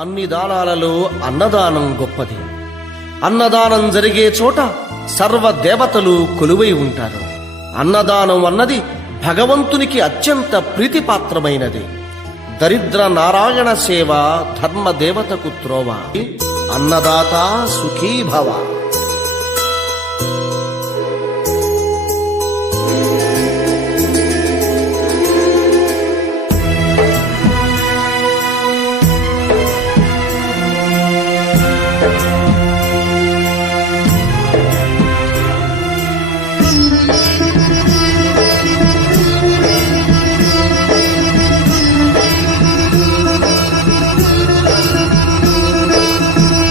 అన్ని దానాలలో అన్నదానం గొప్పది. అన్నదానం జరిగే చోట సర్వ దేవతలు కొలువై ఉంటారు. అన్నదానం అన్నది భగవంతునికి అత్యంత ప్రీతిపాత్రమైనది. దరిద్ర నారాయణ సేవ ధర్మదేవతకు త్రోవ. అన్నదాత సుఖీ భవ.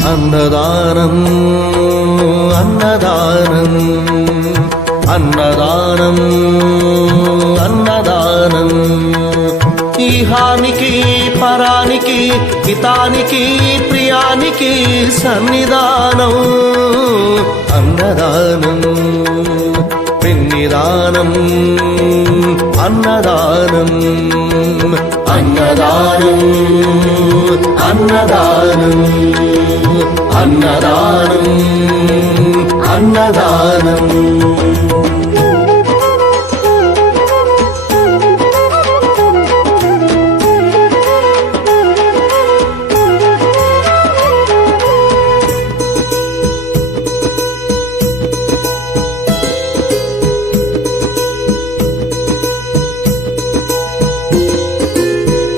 అన్నదానం అన్నదానం అన్నదానం అన్నదానం ఈహానికి పరానికి హితానికి ప్రియానికి సన్నిధానం. అన్నదానం పిన్నిదానం అన్నదానం అన్నదానం అన్నదానం అన్నదానం అన్నదానం.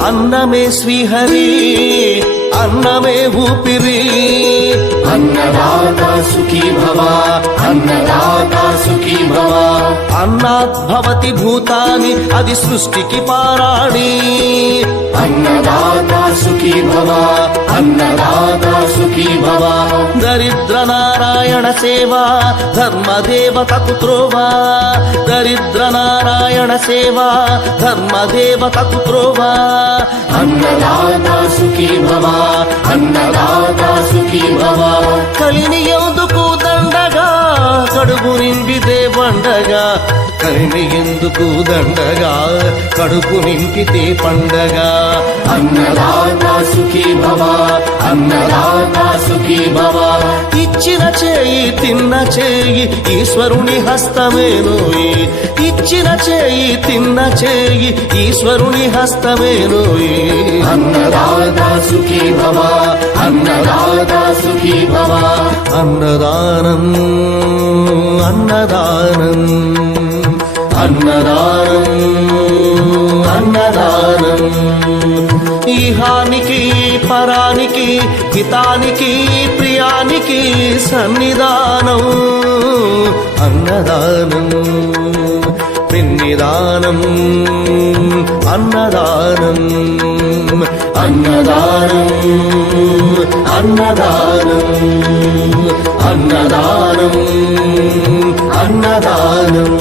అన్నమే శ్రీహరి అన్నమే ఊపిరి. అన్నదాత సుఖీ భవ అన్నదాత సుఖీ భవ. అన్నాద్భవతి భూతాని అది సృష్టికి పారాణి. అన్నదాత సుఖీ భవ అన్నదాత సుఖీ భవ. దరిద్ర నారాయణ సేవ ధర్మదేవతకు త్రోవ. దరిద్ర నారాయణ సేవ ధర్మదేవతకు త్రోవ. అన్నదాత సుఖీ భవ అన్నదాత సుఖీ భవ. కలిని ఎందుకు దండగా కడుపు నింపితే పండగా. కలిని ఎందుకు దండగా కడుపు నింపితే పండగ. అన్నదాత సుఖీ భవ అన్నదాత సుఖీ భవ. ఇచ్చిన చేయి తిన్న చేయి ఈశ్వరుని హస్తమేనోయి. ఇచ్చిన చేయి తిన్న చేయి ఈశ్వరుని హస్తమేనోయి. అన్నదాత సుఖీ భవ అన్నదాత సుఖీ భవ. అన్నదానం అన్నదానం అన్నదానం అన్నదానం ఈహానికి పరానికి హితానికి ప్రియానికి సన్నిధానం. అన్నదానం పిన్నిదానం అన్నదానం అన్నదానం అన్నదానం అన్నదానం అన్నదానం.